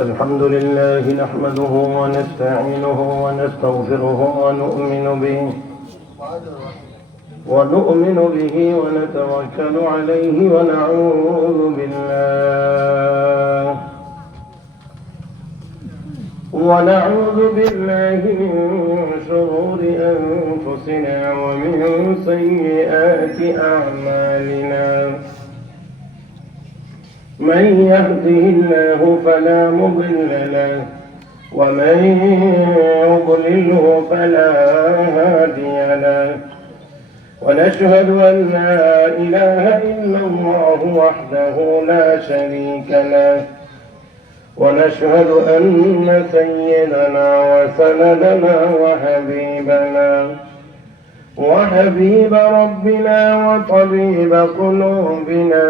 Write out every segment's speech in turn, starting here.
الحمد لله نحمده ونستعينه ونستغفره ونؤمن به ونتوكل عليه ونعوذ بالله من شرور أنفسنا ومن سيئات أعمالنا. من يهده الله فلا مضل له ومن يضلله فلا هادي له، ونشهد أن لا إله إلا الله وحده لا شريك له، ونشهد أن سيدنا وسندنا وحبيب ربنا وطبيب قلوبنا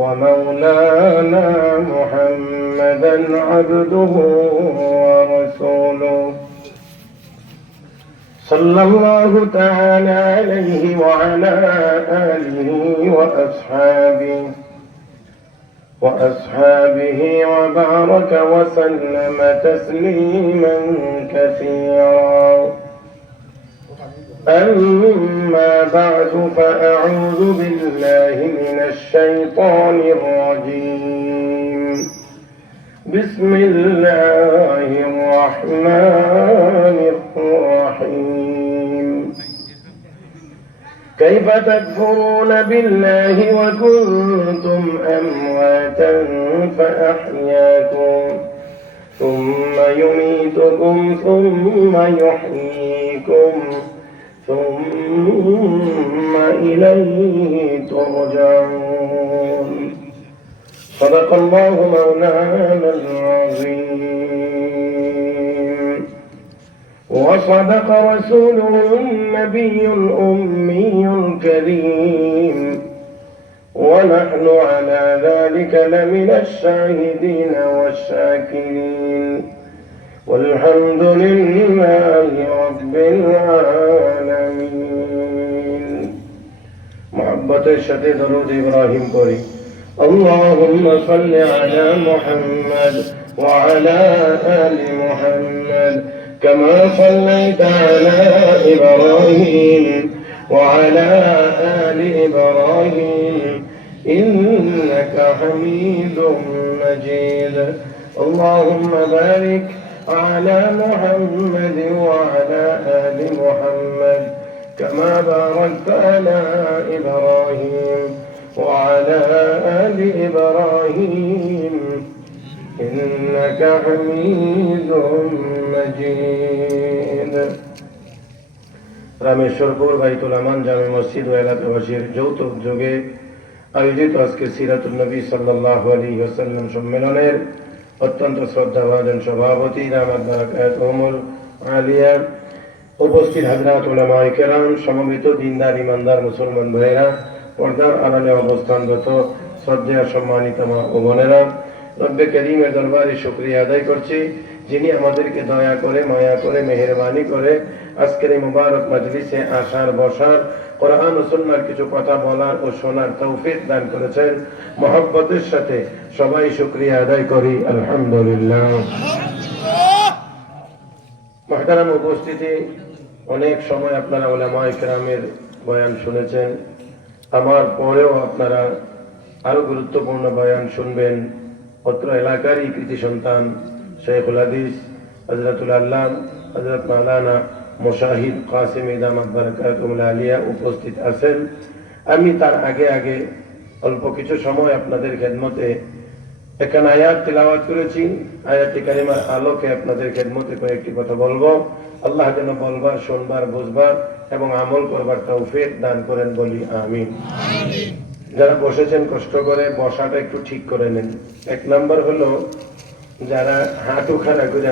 ومولانا محمدا عبده ورسوله، صلى الله تعالى عليه وعلى آله وأصحابه وبارك وسلم تسليما كثيرا. أما بعد، فأعوذ بالله من الشيطان الرجيم. بسم الله الرحمن الرحيم. كيف تكفرون بالله وكنتم أمواتا فأحياكم ثم يميتكم ثم يحييكم ثم إليه ترجعون. صدق الله مولانا العظيم، وصدق رسوله النبي الأمي الكريم، ونحن على ذلك لمن الشاهدين والشاكرين، والحمد لله رب العالمين. محبت الشتي درود إبراهيم قري. اللهم صل على محمد وعلى آل محمد كما صليت على إبراهيم وعلى آل إبراهيم إنك حميد مجيد. اللهم بارك على محمد وعلى آل محمد كما باركت على إبراهيم وعلى آل إبراهيم إنك حميد مجيد. রামেশ্বরপুর বাইতুল আমান জামে মসজিদ ও এলাকাবাসীর যৌথ উদ্যোগে আয়োজিত আজকে সিরাতুন নবী সাল্লাল্লাহু আলাইহি ওয়াসাল্লাম সম্মেলনের অত্যন্ত শ্রদ্ধাভাজন সভাপতি দামাত বারাকাতুহুমুল আলিয়া, উপস্থিত হযরত উলামায়ে কেরাম, সমবেত দিনদার ইমানদার মুসলমান ভাইয়েরা, পর্দার আড়ালে অবস্থানরত শ্রদ্ধেয় সম্মানিত মা ও বোনেরা, রব্বে করিমের দরবারে শুকরিয়া আদায় করছি, যিনি আমাদেরকে দয়া করে, মায়া করে, মেহেরবানি করে আজকের এই মুবারক মজলিসে আসার, বসার, কোরআন ও সুন্নাহর কিছু কথা বলার ও শোনার তৌফিক দান করেছেন। মহব্বতের সাথে সবাই শুকরিয়া আদায় করি আলহামদুলিল্লাহ। মুহতারাম উপস্থিতি, অনেক সময় আপনারা উলামায়ে কেরামের বয়ান শুনেছেন, আমার পরেও আপনারা আরো গুরুত্বপূর্ণ বয়ান শুনবেন। অত্র এলাকারই কৃতি সন্তান শেখুল হাদিস হযরতুল আল্লাম হযরত মাওলানা মুশাহিদ কাসিম দামাত বারাকাতুহুল আলিয়া উপস্থিত আছেন। আমি তার আগে অল্প কিছু সময় আপনাদের খেদমতে এখানে আয়াত তিলাওয়াত করেছি। আয়াতে কারিমার আলোকে আপনাদের খেদমতে কয়েকটি কথা বলবো। আল্লাহ যেন বলবার, শুনবার, বুঝবার এবং আমল করবার তৌফিক দান করেন, বলি আমিন। যারা বসেছেন কষ্ট করে বসাটা একটু ঠিক করে নেন। এক নাম্বার হলো, যারা হাঁটু খাড়া করে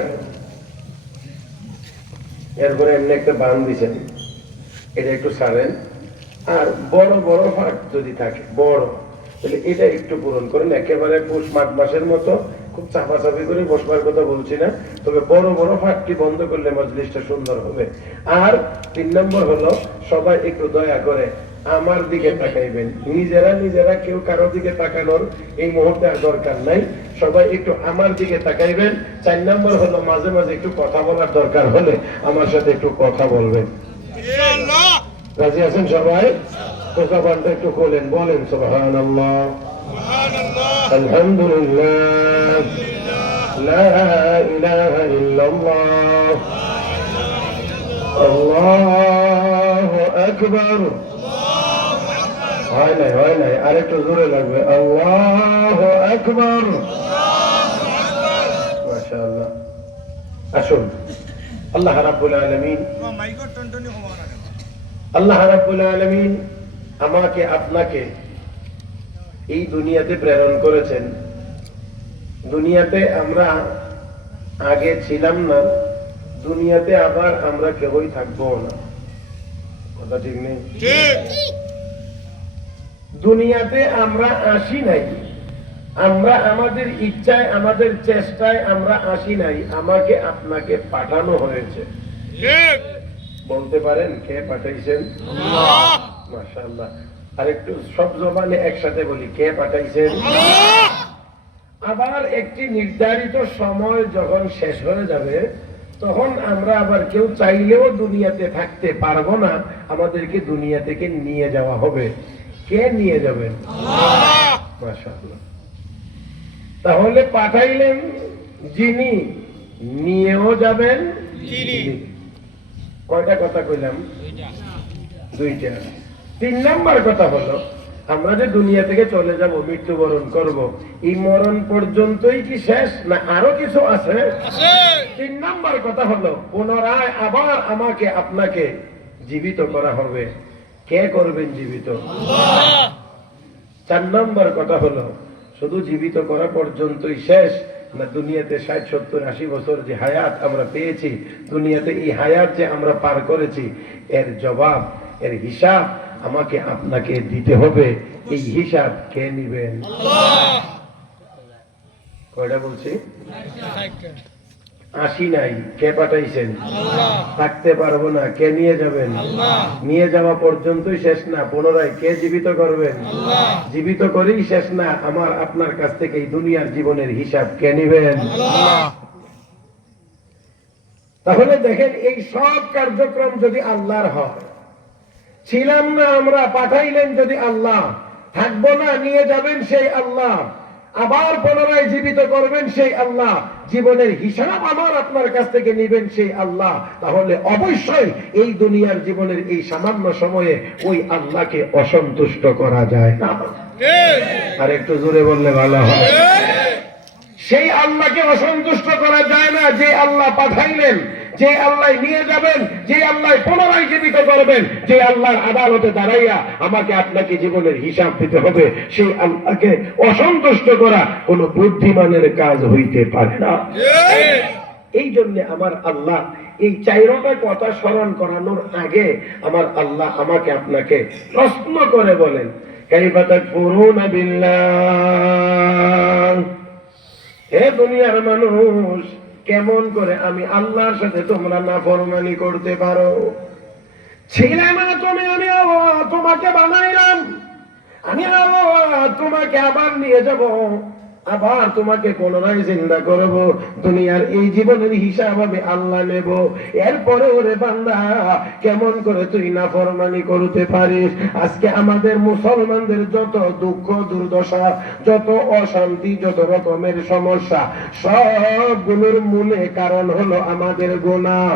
এরপরে এমনি একটা বান দিছেন, এটা একটু ছাড়েন। আর বড় বড় ফাঁক যদি থাকে বড়, তাহলে এটা একটু পূরণ করেন। একেবারে পুষ মাঘ মাসের মতো খুব চাপাচাপি করে বসবার কথা বলছি না, তবে বড় বড় ফাঁকটি বন্ধ করলে মজলিসটা সুন্দর হবে। আর 3 নম্বর হলো, সবাই একটু দয়া করে আমার দিকে তাকাইবেন। নিজেরা কেউ কারো দিকে তাকানোর এই মুহূর্তে আর দরকার নাই, সবাই একটু আমার দিকে তাকাইবেন। 4 নম্বর হলো মাঝে মাঝে একটু কথা বলার দরকার হলে আমার সাথে একটু কথা বলবেন। রাজি আছেন সবাই? জবানটা একটু খোলেন, বলেন সুবহানাল্লাহ, আলহামদুলিল্লাহ, লা ইলাহা ইল্লাল্লাহ, আল্লাহু আকবার। হয় নাই, আরেকটু জোরে লাগবে, আল্লাহু আকবার। মাশাআল্লাহ। আসুন, আল্লাহ রাব্বুল আলামিন আমাকে আপনাকে এই দুনিয়াতে প্রেরণ করেছেন। দুনিয়াতে আমরা আগে ছিলাম না, দুনিয়াতে আবার আমরা কেউই থাকবো না। কথা ঠিক নেই? দুনিয়াতে আমরা আসি নাই, আমরা আমাদের ইচ্ছায় আমাদের চেষ্টায় আমরা আসি নাই, আমাকে আপনাকে পাঠানো হয়েছে। বলতে পারেন কে পাঠাইছেন? আল্লাহ। মাশাআল্লাহ। আরেকটু সব জবানে একসাথে বলি, কে পাঠাইছেন? আল্লাহ। আবার একটি নির্ধারিত সময় যখন শেষ হয়ে যাবে তখন আমরা আবার কেউ চাইলেও দুনিয়াতে থাকতে পারবো না, আমাদেরকে দুনিয়া থেকে নিয়ে যাওয়া হবে। কে নিয়ে যাবেন? আল্লাহ। মাশাআল্লাহ। তাহলে পাঠাইলেন যিনি, নিয়েও যাবেন যিনি। কয়টা কথা কইলাম? দুইটা। 3 নম্বর কথা হলো, আমরা যে দুনিয়া থেকে চলে যাব, মৃত্যুবরণ করব, এই মরণ পর্যন্তই কি শেষ না আরো কিছু আছে? 3 নম্বর কথা হলো, পুনরায় আবার আমাকে আপনাকে জীবিত করা হবে। কে করবেন জীবিত? আল্লাহ। 4 নম্বর কথা হলো, শুধু জীবিত করা পর্যন্তই শেষ না দুনিয়াতে 60, 70, 80 বছর যে হায়াত আমরা পেয়েছি, দুনিয়াতে এই হায়াত যে আমরা পার করেছি, এর জবাব, এর হিসাব আমাকে আপনাকে দিতে হবে। এই হিসাব কে নিবেন? আল্লাহ। কয়টা বলছি? 80 নাই, কে পাঠাইছেন? আল্লাহ। থাকতে পারবো না, কে নিয়ে যাবেন? আল্লাহ। নিয়ে যাওয়া পর্যন্তই শেষ না, পুনরায় কে জীবিত করবেন? আল্লাহ। জীবিত করেই শেষ না, আমার আপনার কাছ থেকে এই দুনিয়ার জীবনের হিসাব কে নিবেন? আল্লাহ। তাহলে দেখেন, এই সব কার্যক্রম যদি আল্লাহর হয়, ছিলাম না আমরা, পাঠাইলেন যদি আল্লাহ, থাকবো না, নিয়ে যাবেন সেই আল্লাহ, আবার পুনরায় জীবিত করবেন সেই আল্লাহ, জীবনের হিসাব আমার আপনার কাছ থেকে নিবেন সেই আল্লাহ, তাহলে অবশ্যই এই দুনিয়ার জীবনের এই সামান্য সময়ে ওই আল্লাহকে অসন্তুষ্ট করা যায় না। আর একটু জোরে বললে ভালো হয়। সেই আল্লাহকে অসন্তুষ্ট করা যায় না যে আল্লাহ পাঠাইলেন, যে আল্লাহ নিয়ে যাবেন, যে আল্লাহ পুনরায় জীবিত করবেন, যে আল্লাহর আদালতে দাঁড়াইয়া আমাকে আপনাকে জীবনের হিসাব দিতে হবে, সেই আল্লাহকে অসন্তুষ্ট করা কোন বুদ্ধিমানের কাজ হইতে পারে না। এই জন্য আমার আল্লাহ এই 4টা কথা স্মরণ করানোর আগে আমার আল্লাহ আমাকে আপনাকে প্রশ্ন করে বলেন, কাইফা তাকফুরুনা বিল্লাহ, হে দুনিয়ার মানুষ, কেমন করে আমি আল্লাহর সাথে তোমরা নাফরমানি করতে পারো? ছিলে না তুমি, আমি তোমাকে বানাইলাম, আমি তোমাকে আবার নিয়ে যাব, আবার তোমাকে পুনরায় জিন্দা করব, দুনিয়ার এই জীবনের হিসাব আমি আল্লাহ নেব। এরপরে ওরে বান্দা, কেমন করে তুই নাফরমানি করতে পারিস? আজকে আমাদের মুসলমানদের যত দুঃখ দুর্দশা, যত অশান্তি, যত রকমের সমস্যা, সবগুলোর মূলে কারণ হলো আমাদের গুনাহ।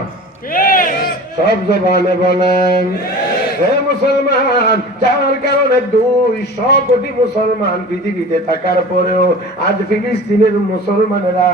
সব জবানে বলেন, হে মুসলমান, যার কারণে 200 কোটি মুসলমান পৃথিবীতে থাকার পরেও আজ ফিলিস্তিনের মুসলমানেরা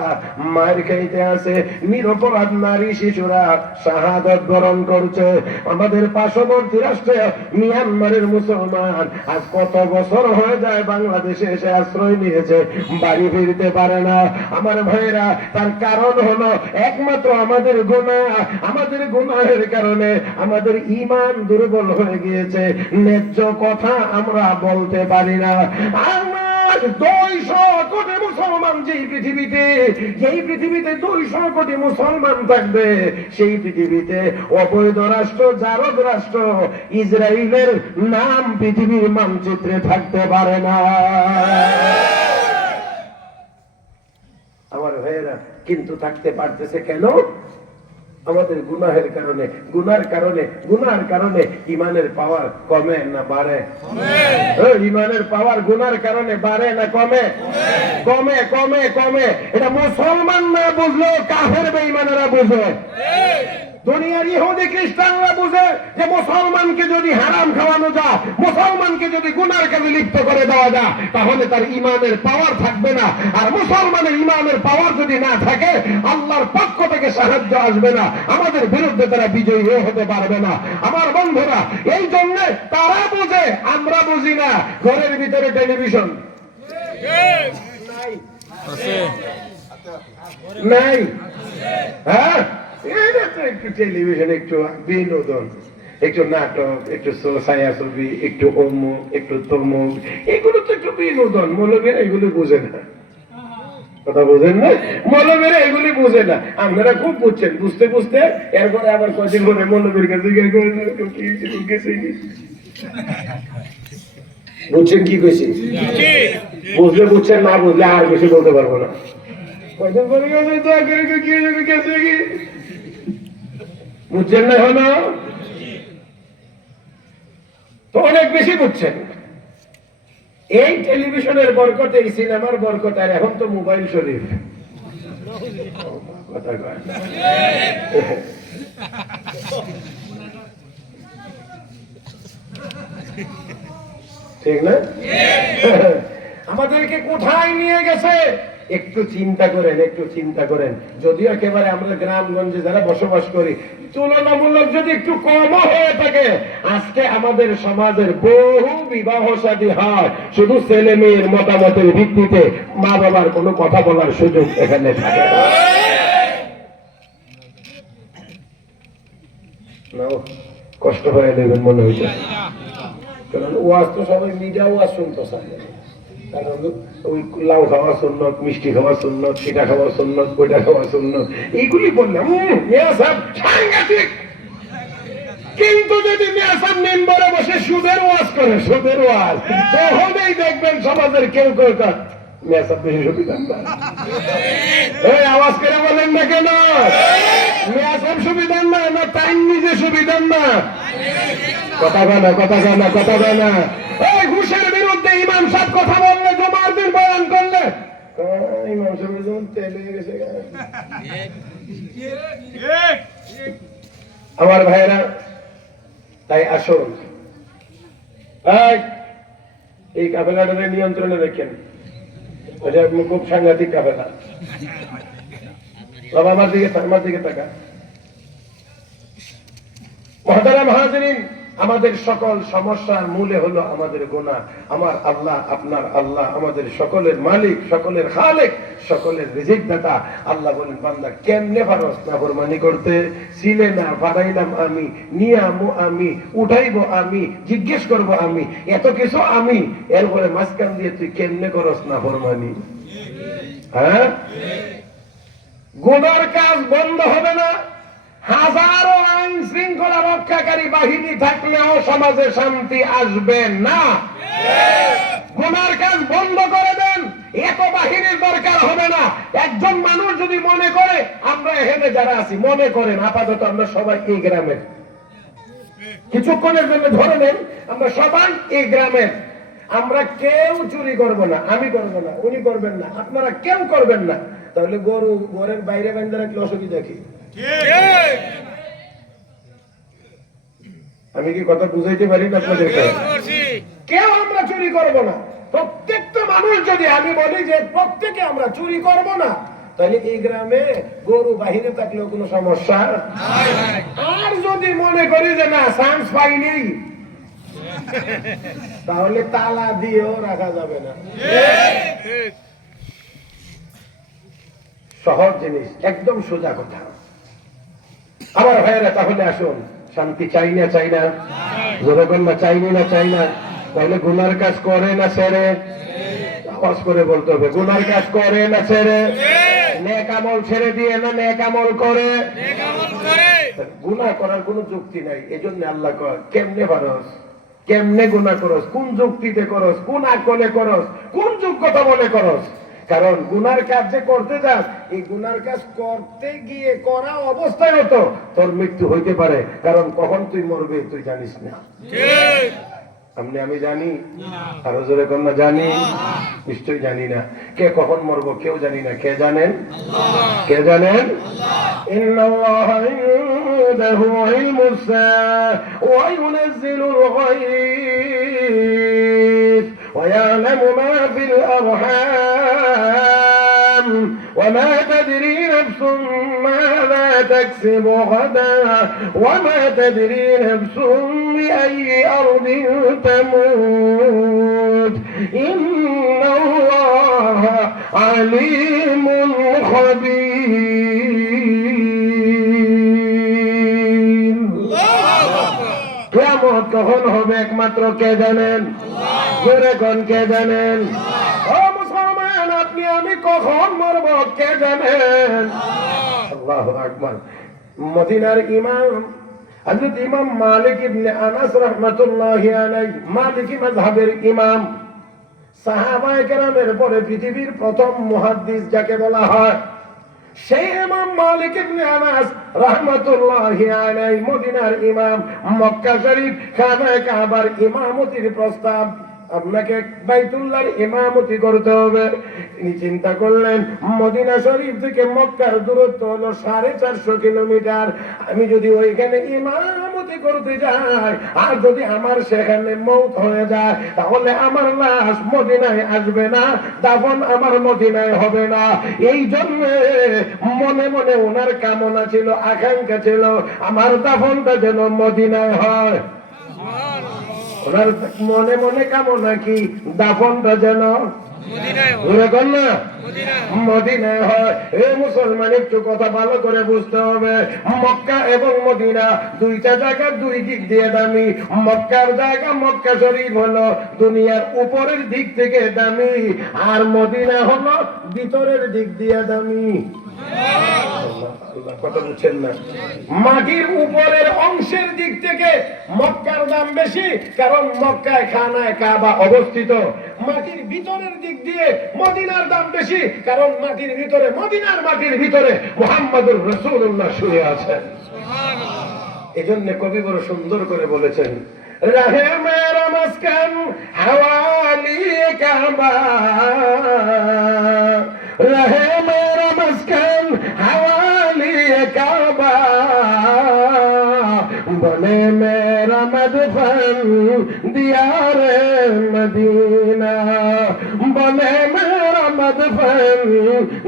মার খাইতে আছে, নিরপরাধ নারী শিশুরা শাহাদাত বরণ করছে। আমাদের পার্শ্ববর্তী রাষ্ট্রে মিয়ানমারের মুসলমান আজ কত বছর হয়ে যায় বাংলাদেশে এসে আশ্রয় নিয়েছে, বাড়ি ফিরতে পারে না। আমার ভাইরা, তার কারণ হলো একমাত্র আমাদের গুনাহ। আমাদের গুনাহের কারণে আমাদের ঈমান দুর্বল হয়ে গিয়েছে, ন্যায্য কথা আমরা বলতে পারি না। আমার 200 কোটি মুসলমান যেই পৃথিবীতে 200 কোটি মুসলমান থাকবে, সেই পৃথিবীতে অবৈধ রাষ্ট্র জারদ রাষ্ট্র ইসরায়েলের নাম পৃথিবীর মানচিত্রে থাকতে পারে না। আমার ভাইয়েরা, কিন্তু থাকতে পারতেছে কেন? আমাদের গুনাহের কারণে। গুনার কারণে ইমানের পাওয়ার কমে না বাড়ে? ইমানের পাওয়ার গুনার কারণে বাড়ে না কমে? কমে কমে কমে। এটা মুসলমান না বুঝলেও কাফের বেঈমানেরা বুঝে। দুনিয়ার ইহুদি খ্রিস্টানরা বুঝে যে মুসলমানকে যদি হারাম খাওয়ানো যায়, মুসলমানকে যদি গুনার কাজে লিপ্ত করে দেওয়া যায়, তাহলে তার ইমানের পাওয়ার থাকবে না। আর মুসলমানের ইমানের পাওয়ার যদি না থাকে, আল্লাহর পক্ষ থেকে সাহায্য আসবে না, আমাদের বিরুদ্ধে তারা বিজয়ী হতে পারবে না। আমার বন্ধুরা, এই জন্য তারা বুঝে, আমরা বুঝি না। ঘরের ভিতরে টেলিভিশন নাই, হ্যাঁ, একটু টেলিভিশন, একটু বিনোদন, একটু নাটক, একটু ছায়াছবি, একটু অমুক, একটু তমুক, এগুলো তো একটু বিনোদন। মৌলবীরা এগুলি বুঝে না, কথা বোঝেন না? মৌলবীরা এগুলি বুঝে না। আপনারা খুব বুঝছেন, বুঝতে বুঝতে এরপরে আবার কদিন পরে মৌলবীর কাছে বুঝছেন কি কইছি? বুঝলে বুঝছেন, না বুঝলে আর বেশি বলতে পারবো না। বুঝছেন না? হলো তো অনেক বেশি বুঝছেন। এই টেলিভিশনের বরকতে, এই সিনেমার বরকত, আর এখন তো মোবাইল শরীফ, কথা কয় ঠিক না? আমাদেরকে কোথায় নিয়ে গেছে একটু চিন্তা করেন, একটু চিন্তা করেন। যদিও একেবারে আমরা গ্রামগঞ্জে যারা বসবাস করি, তুলনামূলক যদি একটু কম হয়ে থাকে, আজকে আমাদের সমাজের বহু বিবাহ শাদী হয় শুধু ছেলে মেয়ের মতামতের ভিত্তিতে, মা বাবার কোনো কথা বলার সুযোগ এখানে থাকে না। কষ্ট হয়ে নেবেন মনে হইছে, কারণ ওয়াজ তো সবাই মিডিয়া ওয়াজ শুনতে চায়। কারণ ওই লাউ খাওয়া সুন্নত, মিষ্টি খাওয়া সুন্নত, পিঠা খাওয়া সুন্নত, ওইটা খাওয়া সুন্নত, এইগুলি বললাম সাংঘাতিক। কিন্তু যদি মেয়াসাব মেম্বারে বসে সুদের ওয়াজ করে, সুদের ওয়াজ, তখনই দেখবেন সমাজের কেউ কেউ মেয়াসাব বেশি সুবিধান না। এই আওয়াজ করে বলেন না কেন? মেয়াসাব সুবিধান না, না টাইম নিজে সুবিধান না? কথা বলে, কথা বলে না, কথা বলে না। এই ঘুষের বিরুদ্ধে ইমাম সাহেব কথা বললে, জুমার দিন বয়ান করলে, ইমাম সাহেব তেল হয়ে গেছে। আমার ভাইয়েরা, তাই আসুন এই কাফেলাটাকে নিয়ন্ত্রণে রেখেন। ওটা খুব সাংঘাতিক কাফেলা। বাবা আমার দিকে তাকা। মুহতারাম হাজিরিন, আমাদের সকল সমস্যার মূলে হলো আমাদের গুনাহ। আমার আল্লাহ, আপনার আল্লাহ, আমাদের সকলের মালিক, সকলের খালেক, সকলের রিজিক দাতা। আল্লাহ বলেন, বান্দা কেমনে পারস নাফরমানি করতে? ছিলে না, বাড়াইলাম আমি, নিয়ে আমো আমি, উঠাইবো আমি, জিজ্ঞেস করব আমি, এত কিছু আমি, এরপরে মাঝখান দিয়ে তুই কেমনে করস নাফরমানি? হ্যাঁ, গুনার কাজ বন্ধ হবে না। হাজারো আইন শৃঙ্খলা রক্ষাকারী বাহিনী থাকলেও সমাজে শান্তি আসবে না। গুনার কাজ বন্ধ করে দেন, এত বাহিনীর দরকার হবে না। একজন মানুষ যদি মনে করে, আমরা এখানে যারা আছি, মনে করেন আপাতত আমরা সবাই এই গ্রামের, কিছুক্ষণের জন্য ধরে নেন আমরা সবাই এই গ্রামের, আমরা কেউ চুরি করব না, আমি করব না, উনি করবেন না, আপনারা কেউ করবেন না। তাহলে গরু ঘরের বাইরে বাইরে রাখলে অসুবিধা কি? আমি কি কথা বুঝাইতে পারি না আপনাদেরকে? কেউ আমরা চুরি করব না। প্রত্যেকটা মানুষ যদি আমি বলি যে প্রত্যেকে আমরা চুরি করব না, তাহলে এই গ্রামে গরু বাহিরে থাকলেও কোনো সমস্যা নাই। আর যদি মনে করি যে না, চান্স পাইনি, তাহলে তালা দিয়েও রাখা যাবে না। সহজ জিনিস, একদম সোজা কথা। আমার ভাইয়েরা, তাহলে আসুন, শান্তি চাই না, চাই না? যতক্ষণ না চাইনি না, চাই না, তাহলে গুনার কাজ করে না ছেড়ে? আওয়াজ করে বলতে হবে, গুনার কাজ করে না ছেড়ে? নেক আমল ছেড়ে দিয়ে না নেক আমল করে? গুনাহ করার কোনো যুক্তি নাই। এজন্য আল্লাহ কয়, কেমনে পারস, কেমনে গুনাহ করস, কোন যুক্তিতে করস, কোন আকলে করস, কোন যোগ্যতা বলে করস? কারণ গুনার কাজ যে করতে যাস, এই গুনার কাজ করতে গিয়ে করা অবস্থায় হতো তোর মৃত্যু হইতে পারে। কারণ কখন তুই মরবে তুই জানিস না। আমি জানি? আরো জোরে কোন না জানি? নিশ্চয়ই জানি না। কে কখন মরবো কেউ জানি না। কে জানেন? কে জানেন? ইন্নাল্লাহা ইনদাহু ইলমুস সাআ ওয়া ইউনাজ্জিলুল গায়ব ওয়া ইয়ালামু মা ফিল আরহাম ওয়া মা তাদরি নাফসুম মাযা তাকসিবু গাদা ওয়া মা তাদরি নাফসুম বিআইয়ি আরদিন তামুত ইন্নাল্লাহা আলিমুন খাবীর। কিয়ামত কখন হবে একমাত্র কে জানেন? জোরে কোন কে জানেন? ও মুসলমান, আপনি আমি কখন মরব কে জানেন? আল্লাহু আকবার। মদিনার ইমাম হযরত ইমাম মালিক ইবনে আনাস রাহমাতুল্লাহি আলাইহি, মালিকি মাযহাবের ইমাম, সাহাবায়ে কেরামের পরে পৃথিবীর প্রথম মুহাদ্দিস যাকে বলা হয়, সেই ইমাম মালিক ইবনে আনাস রাহমাতুল্লাহি আলাইহি মদিনার ইমাম, মক্কা শরীফ খানায়ে কাবার ইমামতির প্রস্তাব, আপনাকে বাইতুল্লাহর ইমামতি করতে হবে। তিনি চিন্তা করলেন, মদিনা শরীফ থেকে মক্কার দূরত্ব হলো 450 কিলোমিটার। আমি যদি ওইখানে ইমামতি করতে যাই আর যদি আমার সেখানে মওত হয়ে যায়, তাহলে আমার লাশ মদিনায় আসবে না, দাফন আমার মদিনায় হবে না। এই জন্য মনে মনে ওনার কামনা ছিল, আকাঙ্ক্ষা ছিল, আমার দাফনটা যেন মদিনায় হয়। ওনার মনে মনে কামনা কি? দাফনটা যেন মদিনায় হয়। এই মুসলমান একটু কথা ভালো করে বুঝতে হবে, মক্কা এবং মদিনা দুইটা জায়গা দুই দিক দিয়ে দামি। মক্কার জায়গা মক্কা শরীফ হলো দুনিয়ার উপরের দিক থেকে দামি, আর মদিনা হলো ভিতরের দিক দিয়ে দামি। কথা বুঝছেন না? মাটির উপরের অংশের দিক থেকে মক্কার দাম বেশি, কারণ মক্কায় খানায় কাবা অবস্থিত। মাটির ভিতরের দিক দিয়ে মদিনার দাম বেশি, কারণ মাটির ভিতরে, মদিনার মাটির ভিতরে মুহাম্মদুর রাসূলুল্লাহ শুয়ে আছেন। এজন্য কবি বড় সুন্দর করে বলেছেন, রহে মেরা মাসকান হাওয়ালি কাবা, রহে মেরা মাসকান হাওয়ালি কাবা, বনে মেরা মদফন দিয়ারে মদিনা, বনে মেরা মদফন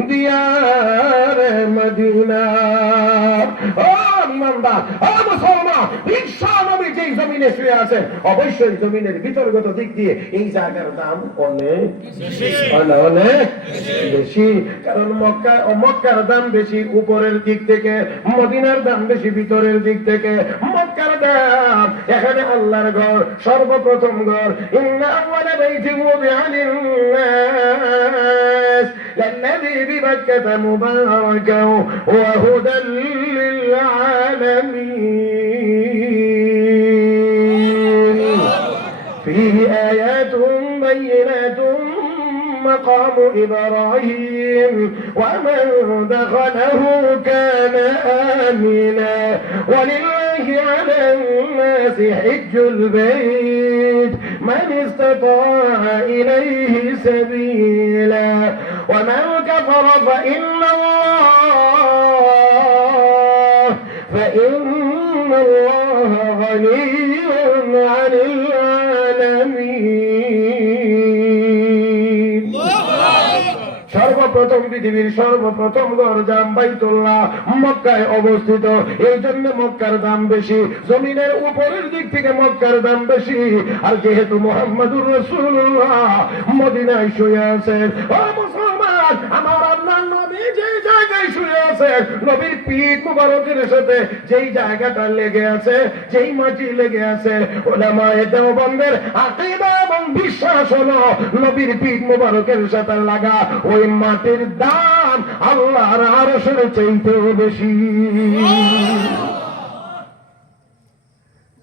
দিয়ারে মদিনা। ও ইমানদার, ও মুসলমান, বিশ্বনবী যেই জমিনে শুয়ে আছে, অবশ্যই জমিনের ভিতরগত দিক দিয়ে এই জায়গার দাম অনেক অনেক বেশি। কারণ মক্কার দাম বেশি উপরের দিক থেকে, মদিনার দাম বেশি ভিতরের দিক থেকে। মক্কার দাম, এখানে আল্লাহর ঘর, সর্বপ্রথম ঘর। ইন্না আউয়ালা বাইতিন উযিআ লিন-নাস লাল্লাযী বিবাক্কাতা মুবারাকান ওয়া হুদাল লিল-আলামিন ফীহি আয়াতুন বাইয়িনাতুন مقام إبراهيم ومن دخله كان آمنا ولله على الناس حج البيت من استطاع إليه سبيلا ومن كفر فإن الله غني عن العالمين। সর্বপ্রথম পৃথিবীর সর্বপ্রথম ঘর জাম বাইতুল্লাহ মক্কায় অবস্থিত। এই জন্য মক্কার দাম বেশি, জমিনের উপরের দিক থেকে মক্কার দাম বেশি। আর যেহেতু মুহাম্মদুর রাসূলুল্লাহ মদিনায় শুয়ে আছেন, ও মুসলমান, আমার আল্লাহর নবী যে জায়গায় শুয়ে আছে, নবীর পিঠ মুবারকের সাথে যেই জায়গাটা লেগে আছে, যেই মাটি লেগে আছে, উলামায়ে দেওবন্দের আকীদা এবং বিশ্বাস হলো নবীর পিঠ মুবারকের সাথে লাগা ওই মাটির দাম আল্লাহর আরশের চাইতেও বেশি।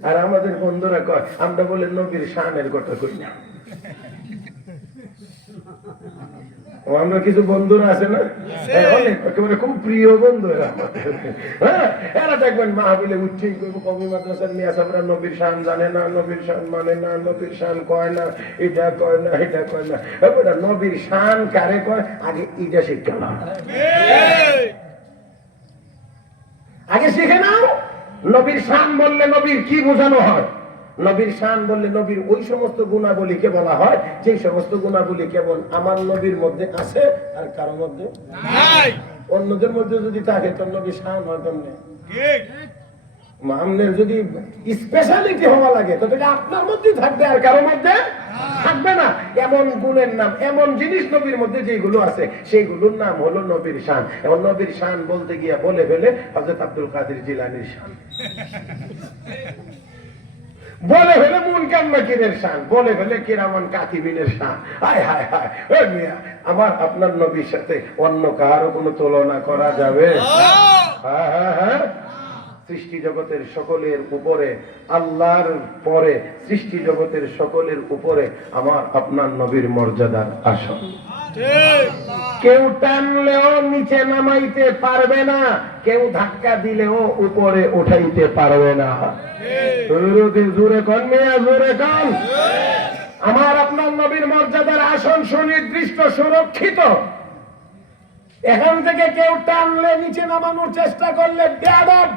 আর আমাদের বন্ধুরা কয় আমরা বলে নবীর শানের কথা কই না। আমরা কিছু বন্ধুরা আছে না, অনেক একেবারে খুব প্রিয় বন্ধুরা, হ্যাঁ, এরা দেখবেন মাহফিলে উঠছেই করবো কমি মাদ্রাসার মিয়া সাহেবরা নবীর শান জানে না, নবীর শান মানে না, নবীর শান কয় না, এটা কয় না, এটা কয় না। নবীর শান কারে কয় আগে এটা শিক্ষা নাও, আগে শিখে নাও। নবীর শান বললে নবীর কি বোঝানো হয়? নবীর শান বললে নবীর ওই সমস্ত গুণাবলীকে বলা হয় যে সমস্ত গুণাবলী কেবল আমার নবীর মধ্যে আছে আর কারোর মধ্যে নাই। অন্যদের মধ্যে যদি থাকে তো নবীর শান হয় কেমনে? আমনের যদি স্পেশালিটি হওয়া লাগে তো আপনার মধ্যেই থাকবে আর কারোর মধ্যে থাকবে না। এমন গুণের নাম, এমন জিনিস নবীর মধ্যে যেগুলো আছে সেইগুলোর নাম হলো নবীর শান। এবং নবীর শান বলতে গিয়া বলে ফেলে হযরত আব্দুল কাদের জিলানীর শান, বলে ফেলে মুনকার নাকিরের শান, বলে ফেলে কিরামান কাতিবিনের শান। হায় হায় হায়, ওই মিয়া আমার আপনার নবীর সাথে অন্য কারো কোনো তুলনা করা যাবে? হ্যাঁ হ্যাঁ হ্যাঁ। সৃষ্টি জগতের সকলের উপরে, আল্লাহর পরে সৃষ্টি জগতের সকলের উপরে আমার আপনার নবীর মর্যাদার আসন। কেউ টানলেও নিচে নামাইতে পারবে না, কেউ ধাক্কা দিলেও উপরে উঠাইতে পারবে না। জোরে কন মিয়া, জোরে কন। আমার আপনার নবীর মর্যাদার আসন সুনির্দিষ্ট, সুরক্ষিত। এখান থেকে কেউ টানলে নিচে নামানোর চেষ্টা করলে বেয়াদব,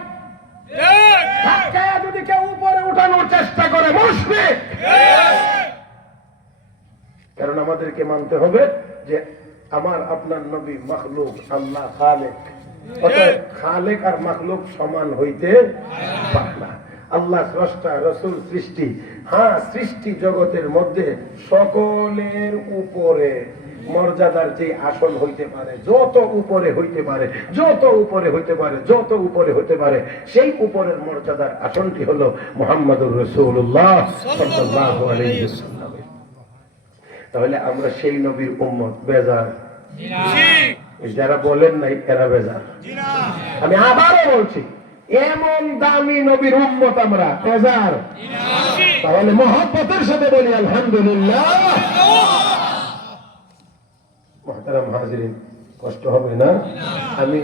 ধাক্কায় যদি কেউ উপরে উঠানোর চেষ্টা করে মুশরিক। কারণ আমাদেরকে মানতে হবে যে আমার আপনার নবী মাখলুক, আল্লাহ খালেক। অতএব খালেক আর মাখলুক সমান হইতে পারে না। আল্লাহ স্রষ্টা, রাসূল সৃষ্টি। হ্যাঁ, সৃষ্টি জগতের মধ্যে সকলের উপরে মর্যাদার যে আসন হইতে পারে, যত উপরে হইতে পারে, যত উপরে হইতে পারে, যত উপরে হইতে পারে, সেই উপরের মর্যাদার আসনটি হলো মুহাম্মদুর রাসূলুল্লাহ সাল্লাল্লাহু আলাইহি ওয়াসাল্লাম। তাহলে আমরা সেই নবীর উম্মত, বেজার? যারা বলেন নাই এরা বেজার। আমি আবারও বলছি, এমন দামি নবীর উম্মত আমরা, বেজার? তাহলে মহব্বতের সাথে বলি আলহামদুলিল্লাহ। মুহতারাম হাজিরিন, কষ্ট হবে না, আমি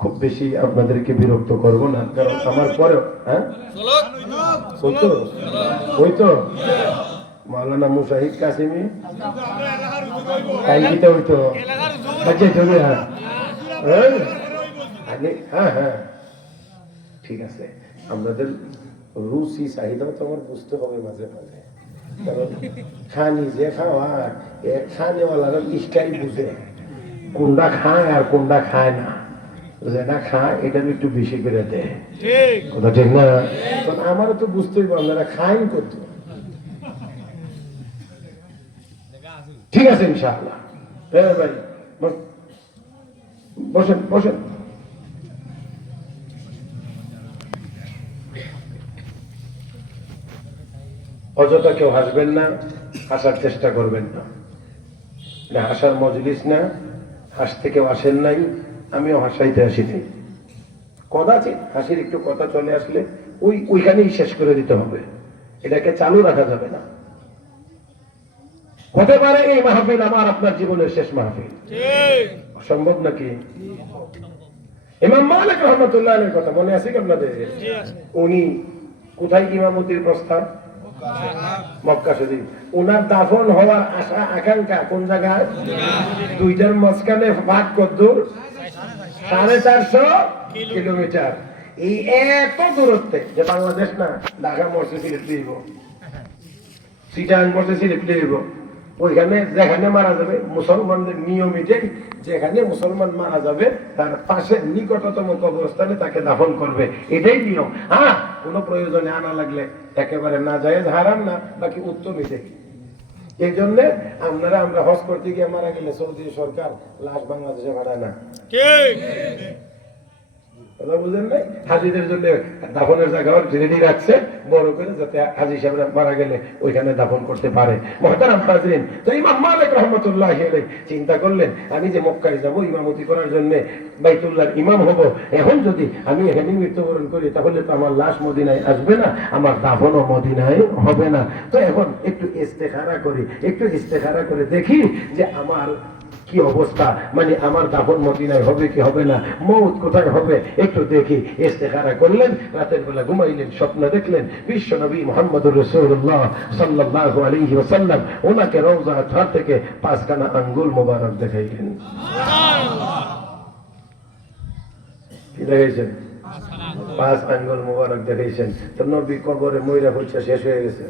খুব বেশি আপনাদেরকে বিরক্ত করব না, কারণ আমার পরেও হ্যাঁ ওই তো মাওলানা মুশাহিদ কাসিমি তাই দিতে হইতো। হ্যাঁ হ্যাঁ ঠিক আছে, আমাদের রুচি চাহিদাও তো আমার বুঝতে হবে মাঝে মাঝে, কারণ খানি যে খাওয়া খানেওয়ালারা স্টাইল বুঝে কোনটা খায় আর কোনটা খায় না। যেটা খায় এটা একটু বেশি করে দেয়, কথা ঠিক না? আমারও তো বুঝতেই পারলাম যারা খায়নি করতো। ঠিক আছে ইনশাআল্লাহ। হ্যাঁ ভাই বসেন বসেন। অযথা কেউ হাসবেন না, হাসার চেষ্টা করবেন না। হাসার মজলিস না, হাসতে কেউ আসেন নাই, আমিও হাসাইতে আসিনি। কদাচিৎ হাসির একটু কথা চলে আসলে ওইখানেই শেষ করে দিতে হবে, এটাকে চালু রাখা যাবে না। হতে পারে এই মাহফিল আমার আপনার জীবনের শেষ মাহফিল, সম্ভব নাকি? ইমাম মালিক রাহমাতুল্লাহ আলাইহির কথা মনে আছে কি আপনাদের? উনি কোথায় ইমামতির প্রস্তাব? মক্কা শরীফ। উনার দাফন হওয়ার আশা আকাঙ্ক্ষা কোন জায়গায়? দুইটার মাঝখানে ভাগ কদ্দূর? 450 কিলোমিটার। এই এত দূরত্বে যে বাংলাদেশ না, ঢাকা মরছে সিলেট দিব, সিটাং মরছে সিলেট দিব, ওইখানে যেখানে মারা যাবে মুসলমানদের নিয়ম এটাই, যেখানে মুসলমান মারা যাবে তার পাশে নিকটতম কবরস্থানে তাকে দাফন করবে, এটাই নিয়ম। হ্যাঁ, কোনো প্রয়োজনে আনা লাগলে একেবারে না জায়েজ হারাম না, বাকি উত্তম এটাই। এই জন্য আমরা হজ করতে গিয়ে মারা গেলে সৌদি সরকার লাশ বাংলাদেশে পাঠায় না, কথা বুঝেন নাই? হাজিদের জন্য দাফনের জায়গাও রেডি রাখছে বড় করে, যাতে হাজি সাহেবরা মারা গেলে ওইখানে দাফন করতে পারে। মুহতারাম হাজরিন, তো ইমাম মালিক রাহমাতুল্লাহি আলাইহি চিন্তা করলেন, আমি যে মক্কায় যাব ইমামতি করার জন্য, বাইতুল্লাহর ইমাম হব, এখন যদি আমি এখানে মৃত্যুবরণ করি তাহলে তো আমার লাশ মদিনায় আসবে না, আমার দাফনও মদিনায় হবে না। তো এখন একটু ইস্তেখারা করে দেখি যে আমার কি অবস্থা, মানে আমার দাফন মদিনায় হবে কি হবে না, মৌত কোথায় হবে একটু দেখি। ইস্তেখারা করলেন, রাতের বেলা ঘুমাইলেন, স্বপ্ন দেখলেন বিশ্ব নবী মুহাম্মদুর রাসূলুল্লাহ সাল্লাল্লাহু আলাইহি ওয়াসাল্লাম ওনাকে রওজা ছাড় থেকে 5খানা আঙ্গুল মোবারক দেখাইলেন। কি দেখাইছেন? 5 আঙ্গুল মোবারক দেখাইছেন। তো নবী কবরে মইরা পড়ছে শেষ হয়ে গেছে?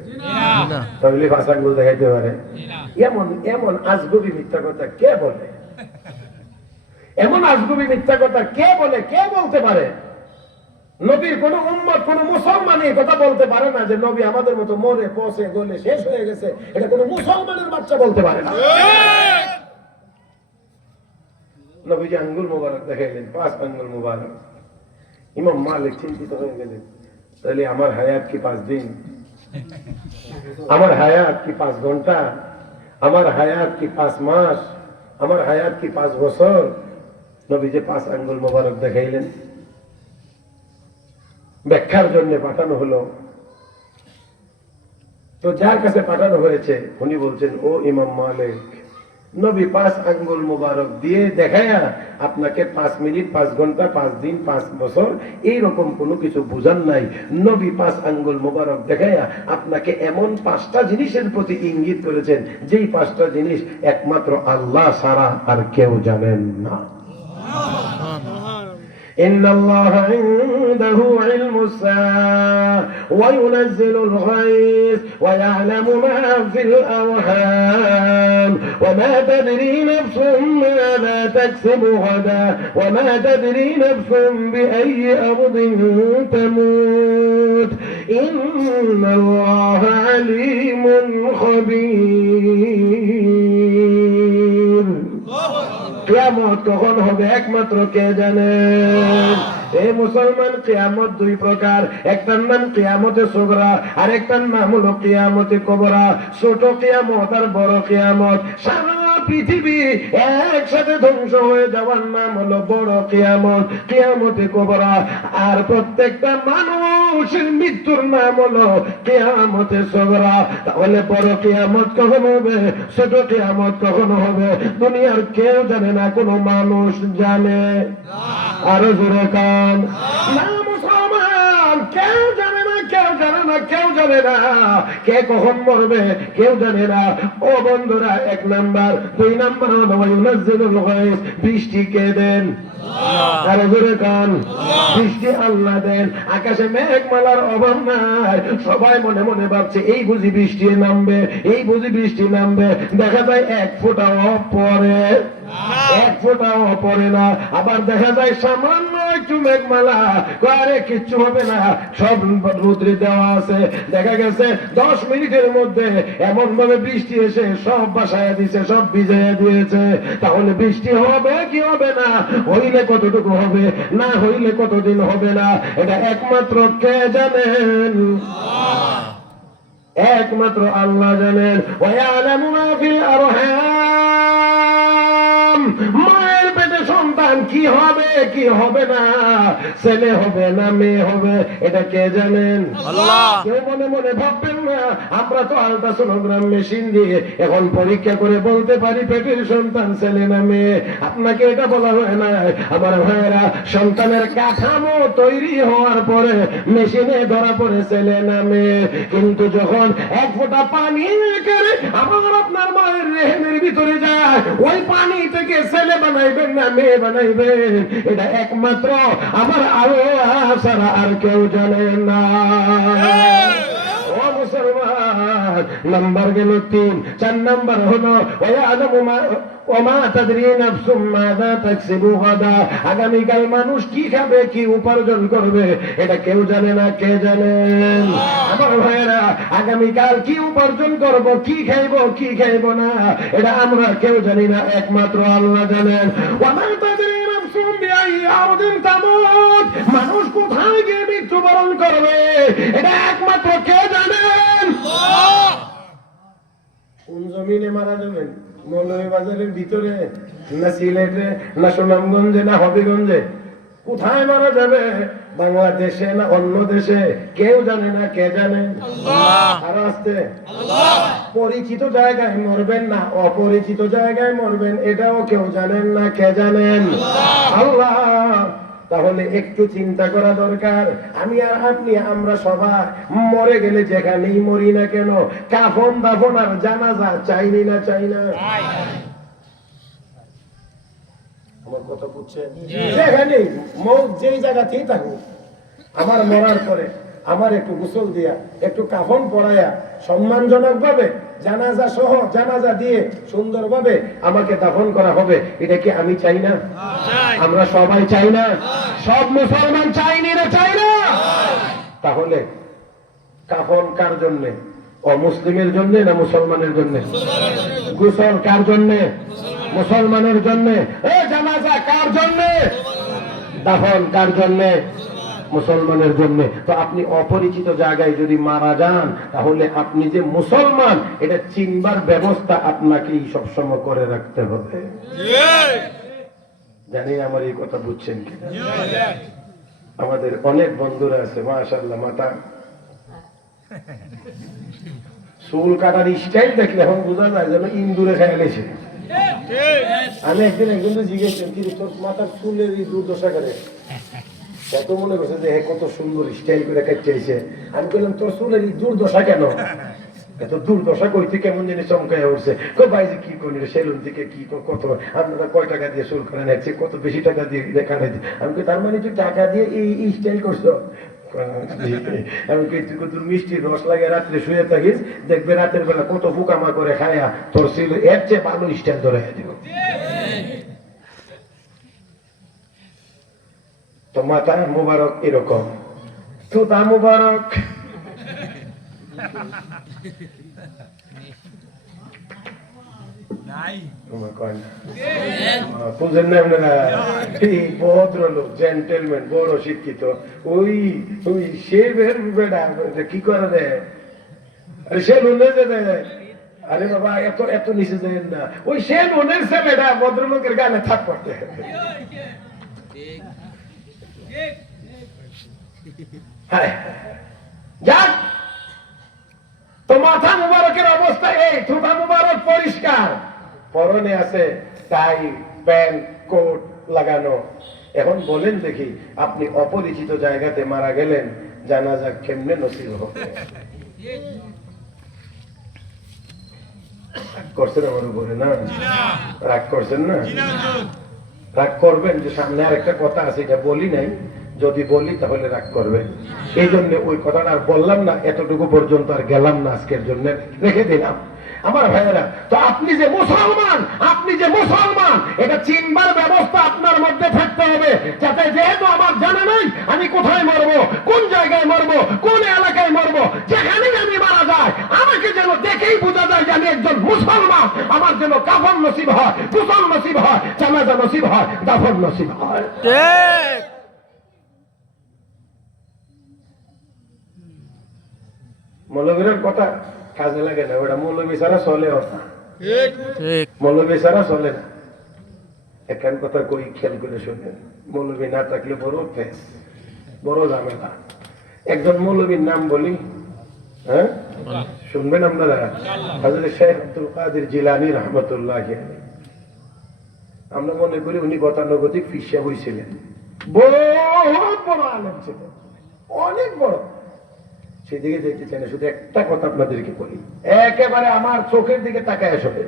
তাহলে 5 আঙ্গুল দেখাইতে পারে? এমন আজগুবি মিথ্যা কথা কে বলে? এমন আজগুবি মিথ্যা কথা কে বলে? কে বলতে পারে? নবীর কোন উম্মত, কোন মুসলমান এই কথা বলতে পারে না যে নবী আমাদের মতো মরে পচে গলে শেষ হয়ে গেছে। এটা কোন মুসলমানের বাচ্চা বলতে পারে না। নবীজি আঙ্গুল মোবারক দেখাইলেন, 5 আঙ্গুল মোবারক। ইমাম মালিক চিন্তিত হয়ে গেলেন, তাহলে আমার হায়াত কি 5 দিন? আমার হায়াত কি 5 ঘন্টা? আমার হায়াত কি 5 মাস? আমার হায়াত কি 5 বছর? নবীজি 5 আঙ্গুল মোবারক দেখাইলেন। ব্যাখ্যার জন্য পাঠানো হলো। তো যার কাছে পাঠানো হয়েছে উনি বলছেন, ও ইমাম মালিক, নবী 5 আঙ্গুল মোবারক দিয়ে দেখায়া আপনাকে 5 মিনিট, 5 ঘন্টা, 5 দিন, 5 বছর এইরকম কোনো কিছু বুঝান নাই। নবী 5 আঙ্গুল মোবারক দেখায়া আপনাকে এমন 5টা জিনিসের প্রতি ইঙ্গিত করেছেন, যেই 5টা জিনিস একমাত্র আল্লাহ ছাড়া আর কেউ জানেন না। إن الله عنده علم الساعة وينزل الغيث ويعلم ما في الأرحام وما تدري نفس ماذا تكسب غدا وما تدري نفس بأي أرض تموت إن الله عليم خبير। কিয়ামত কখন হবে একমাত্র কে জানেন? এই মুসলমান, কিয়ামত 2 প্রকার, একটার নাম কিয়ামতে সুগরা আর একটার নাম হলো কিয়ামতে কুবরা। ছোট কিয়ামত আর বড় কিয়ামত, সারা পৃথিবী একসাথে ধ্বংস হয়ে যাওয়ার নাম হলো বড় কিয়ামত, কিয়ামতে কুবরা। আর প্রত্যেকটা মানুষের মৃত্যুর নাম হলো কিয়ামতে সুগরা। তাহলে বড় কিয়ামত কখন হবে, ছোট কিয়ামত কখন হবে, দুনিয়ার কেউ জানে না, কোনো মানুষ জানে? আরো জোরে কান না মুসলমান, কেউ জানে না, কেউ জানে না, কেউ জানে না কে কখন মরবে, কেউ জানে না। ও বন্ধুরা, 1 নাম্বার। 2 নাম্বার হলো ওয়ায়ুনাজ্জিলুল গায়স, বৃষ্টি কে দেন? আরো জোরে কান, বৃষ্টি আল্লাহ দেন। আকাশে মেঘমালার অভাব নাই। সবাই মনে মনে ভাবছে এই বুঝি বৃষ্টি নামবে, এই বুঝি বৃষ্টি নামবে। দেখা যায় 1 ফোঁটাও পড়ে, 1 ফোঁটাও পড়ে না। আবার দেখা যায় সামান্য একটু মেঘমালা, আরে কিচ্ছু হবে না, সব রুদ্রে দেওয়া আছে। দেখা গেছে 10 মিনিটের মধ্যে এমন ভাবে বৃষ্টি এসে সব বাসায় দিয়েছে, সব ভিজিয়ে দিয়েছে। তাহলে বৃষ্টি হবে কি হবে না? হইলে কতটুকু হবে, না হইলে কতদিন হবে না, এটা একমাত্র কে জানেন? একমাত্র আল্লাহ জানেন। ওয়ায়ালামু মা ফিল আরহাম, মায়ের পেটে সন্তান কি হবে কি হবে না, ছেলে হবে না মেয়ে হবে, এটা কে জানেন? আল্লাহ। কেউ মনে মনে ভাববেন না আমরা তো আল্ট্রাসোনোগ্রাম মেশিন দিয়ে এখন পরীক্ষা করে বলতে পারি পেটের সন্তান ছেলে না মেয়ে। আপনাকে এটা বলা হয় না আমার ভাইয়েরা, সন্তানের কাঠামো তৈরি হওয়ার পরে মেশিনে ধরা পড়ে ছেলে না মেয়ে। কিন্তু যখন 1 ফোঁটা পানি আমার আপনার মায়ের রেহেমের ভিতরে যায়, ওই পানি থেকে ছেলে বানাইবেন না মেয়ে বানাইবেন, এটা একমাত্র আমার আল্লাহ ছাড়া আর কেউ জানে না। ও মুসলমান, নাম্বার গেল 3। 4 নাম্বার হলো ওমা তাদরি নাফসুম মাযা তাকসিবু গাদা, আগামীকাল মানুষ কি খাবে কি উপার্জন করবে এটা কেউ জানে না। কে জানেন? আমার ভাইয়েরা, আগামীকাল কি উপার্জন করব, কি খাইব কি খাইব না এটা আমরা কেউ জানি না, একমাত্র আল্লাহ জানেন। ওমা তাদরি নাফসুম বিআইয়ি আরদিন তামুত, মানুষ কোথায় গিয়ে মৃত্যুবরণ করবে এটা একমাত্র কে জানেন? আল্লাহ। কোন জমিনে মারা যাবেন? মৌলভীবাজারের ভিতরে না সিলেটে না সুনামগঞ্জে না হবিগঞ্জে? কোথায় মারা যাবে? বাংলাদেশে না অন্য দেশে? কেউ জানে না। কে জানে? আর আসতে পরিচিত জায়গায় মরবেন না অপরিচিত জায়গায় মরবেন এটাও কেউ জানেন না। কে জানেন? আল্লাহ। তাহলে একটু চিন্তা করা দরকার। আমি আর আপনি আমরা সবাই মরে গেলে যেখানেই মরি না কেন কাফন দাফন আর জানাজা চাইনি না? চাই না? আমার কথা বুঝছেন? যেখানেই মৌত যেই জায়গাতেই থাকুক, আমার মরার পরে আমার একটু গোসল দিয়া একটু কাফন পরাইয়া সম্মানজনক ভাবে জানাজা সহ জানাজা দিয়ে সুন্দরভাবে আমাকে দাফন করা হবে, এটা কি আমি চাই না? আমরা সবাই চাই না? সব মুসলমান চাইনি না? চাই না? তাহলে কাফন কার জন্য? অমুসলিমের জন্য না মুসলমানের জন্য? গোসল কার জন্য? মুসলমানের জন্য। জানাজা কার জন্য? দাফন কার জন্য? মুসলমানের জন্য। তো আপনি অপরিচিত জায়গায় যদি মারা যান তাহলে আপনি যে মুসলমান এটা চিনবার ব্যবস্থা আপনাকেই সবসময় করে রাখতে হবে। জানি আমার এই কথা বুঝছেন কি? আমাদের অনেক বন্ধুরা আছে মাশাআল্লাহ, মাথা চুল কাটার স্টাইল দেখলে এখন বোঝা যায় যেন ইন্দুরে খেয়ালেছে। আমি একজন জিজ্ঞেস কি তোর মাথার চুলের এই দুর্দশা করে? এত মনে করছে যে কত সুন্দর স্টাইল করে কাটছে। আমি বললাম তোর চুলের এই দুর্দশা কেন? এত দুর্দশা কইতে কেমন জিনিস চমকায় উঠছে। ভাই যে কি করি সেলুন থেকে কি কত আপনারা কয় টাকা দিয়ে চুল করে নেচ্ছে, কত বেশি টাকা দিয়ে কাটাই। আমি তার মানে তুই টাকা দিয়ে এই স্টাইল করছো? আমি তোর মিষ্টি রস লাগে রাত্রে শুয়ে থাকিস, দেখবে রাতের বেলা কত ফুকামা করে খায়া তোর ছিল এর চেয়ে ভালো স্টাইল ধরে দিব। তো মাথা মুবারক এরকম, থুতা মুবারক। ভদ্রলোক জেন্টেলম্যান বড় শিক্ষিত ওই সে কি করে দেয়? সে লোনে দেয়। আরে বাবা এত এত নিচে যায় না। ওই সে লোনের ছেলেটা ভদ্রলোকের গানে থাক করতে। যাক, তো মাথা মুবারকের অবস্থা এই, থুতা মুবারক পরিষ্কার, পরনে আছে টাই প্যান্ট কোট লাগানো। এখন বলেন দেখি আপনি অপরিচিত জায়গাতে মারা গেলেন জানাজা কেমনে নসিব হবে? রাগ করছেন আমার উপরে? না রাগ করছেন না? রাগ করবেন যে সামনে আর একটা কথা আছে এটা বলি নাই, যদি বলি তাহলে রাগ করবেন। এই জন্য ওই কথাটা আর বললাম না, এতটুকু পর্যন্ত আর গেলাম না, আজকের জন্য রেখে দিলাম। আমার ভাইয়েরা, তো আপনি যে মুসলমান এটা চিনবার ব্যবস্থা আপনার মধ্যে থাকতে হবে, যাতে যেহেতু আমার জানা নাই আমি কোথায় মরবো, কোন জায়গায় মরবো, কোন এলাকায় মরবো, যেখানেই আমি মারা যায় আমাকে যেন দেখেই বোঝা যায় যে আমি একজন মুসলমান। আমার যেন কাফন নসিব হয়, গোসল নসিব হয়, জানাজা নসিব হয়, দাফন নসিব হয়। মৌলবীর কথা কাজে লাগে না, ওটা মৌলবী ছাড়া চলে না, মৌলবী ছাড়া চলে না। একখান কথা কই খেয়াল করে শুনেন, মৌলবী না থাকলে বড় ফেস, বড় ঝামেলা। একজন মৌলবীর নাম বলি, হ্যাঁ শুনবেন আপনারা? হযরত শেখ আব্দুল কাদের জিলানী রাহমাতুল্লাহ আলাইহি। আমরা মনে করি উনি গতানুগতিক ফিসা হয়েছিলেন, বহুত বড় আলেম ছিলেন, অনেক বড়। সেদিকে দেখতে চাই না, শুধু একটা কথা আপনাদেরকে বলি, একেবারে আমার চোখের দিকে তাকায় আসবে।